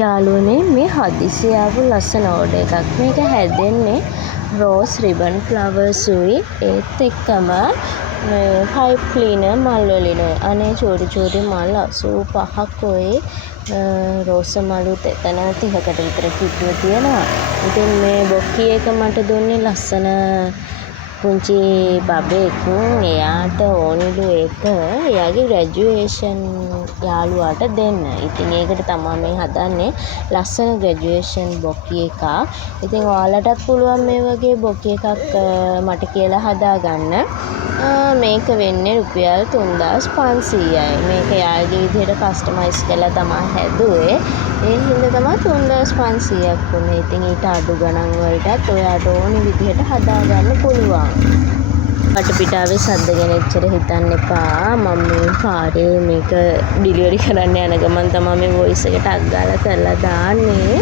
යාළුවනේ මේ හදිසි ආපු ලස්සන ඕඩර් එකක්. මේක හැදෙන්නේ රෝස් රිබන් ෆ්ලවර්ස්ුයි ඒත් එක්කම පයිප් ක්ලීනර් මල් වලිනුයි. අනේ චූටි චූටි මල් 85ක් ඔය රෝස මලුත් එතන 30කට විතර කිට්ටුව තියෙනවා. ඉතින් මේ බොක්කි එක මට දුන්නේ ලස්සන පුංචි බබෙක්. එයාට ඕනිලු ඒක එයාගේ ග්‍රැජුවේෂන් යාළුවාට දෙන්න. ඉතින් ඒකට තමයි මේ හදන්නේ ලස්සන ග්‍රැජුවේෂන් බොක්කි එකක්. ඉතින් ඔයාලටත් පුළුවන් මේ වගේ බොක්කි එකක් මට කියලා හදාගන්න. මේක වෙන්නේ රුපියල් 3500යි. මේක යාළුගේ විදිහට කස්ටමයිස් කරලා තමයි හැදුවේ. ඒ හින්දා තමයි 3500ක් වුනේ. ඉතින් ඊට අඩු ගණන් වලටත් ඔයාට ඕනි විදිහට හදාගන්න පුළුවන්. වටපිටාවේ සද්ද ගැන එච්චර හිතන්න එපා. මම මේ පාරේ මේක ඩිලිවරි කරන්න යන ගමන් තමයි මේ වොයිස් එක ටක් ගාලා කරලා දාන්නේ.